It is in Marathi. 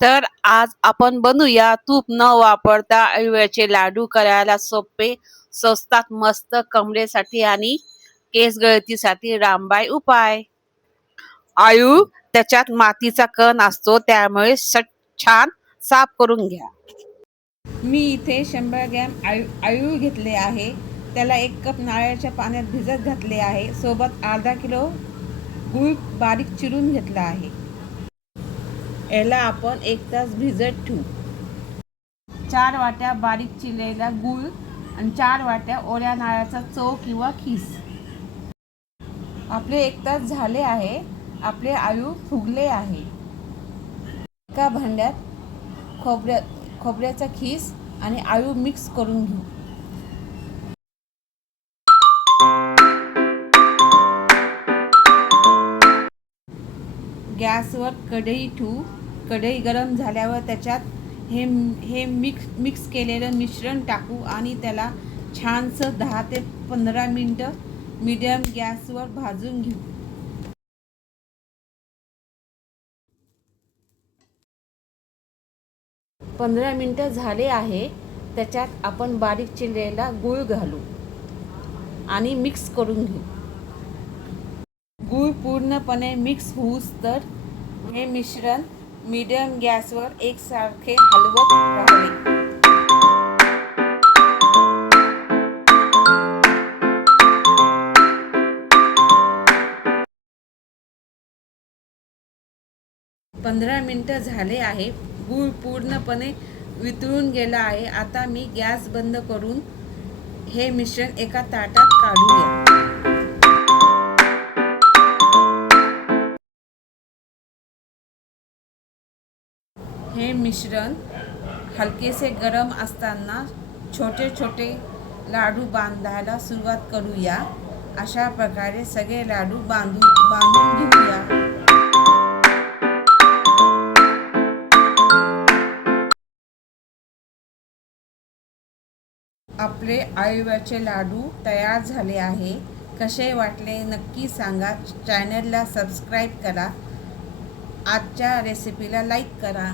तर आज आपण बनूया तूप न वापरता अळव्याचे लाडू करायला सोपे स्वस्तात मस्त कमरेसाठी आणि केस गळतीसाठी रामबाई उपाय. आळू त्याच्यात मातीचा कण असतो त्यामुळे छान साफ करून घ्या. मी इथे शंभर ग्रॅम आळू आळू घेतले आहे. त्याला एक कप नारळाच्या पाण्यात भिजत घातले आहे. सोबत अर्धा किलो गूळ बारीक चिरून घेतला आहे. याला आपण एक तास भिजत ठेवू. चार वाट्या बारीक चिरलेला गूळ आणि चार वाट्या ओल्या नाळाचा चव किंवा खीस. आपले एक तास झाले आहे. आपले आळू फुगले आहे. एका भांड्यात खोबऱ्या खोबऱ्याचा खीस आणि आळू मिक्स करून घेऊ. गॅसवर कढई ठेवू. कढई गरम झाल्यावर त्याच्यात हे हे मिक्स मिक्स केलेलं मिश्रण टाकू आणि त्याला छानसं दहा ते पंधरा मिनटं मीडियम गॅसवर भाजून घेऊ. पंधरा मिनटं झाले आहे. त्याच्यात आपण बारीक चिरलेला गूळ घालू आणि मिक्स करून घेऊ. गूळ पूर्णपणे मिक्स होऊस तर हे मिश्रण मीडियम गॅसवर एकसारखे हलवत राहावे पंधरा मिनटं झाले आहे. गूळ पूर्णपणे वितळून गेला आहे. आता मी गॅस बंद करून हे मिश्रण एका ताटात काढूया. हे मिश्रण हलकेसे गरम असताना छोटे छोटे लाडू बांधायला सुरुवात करूया. अशा प्रकारे सगळे लाडू बांधून बांधून घेऊया. आपले आयुर्वेदचे लाडू तयार झाले आहे. कसे वाटले नक्की सांगा. चॅनलला सबस्क्राईब करा. आजच्या रेसिपीला लाईक करा.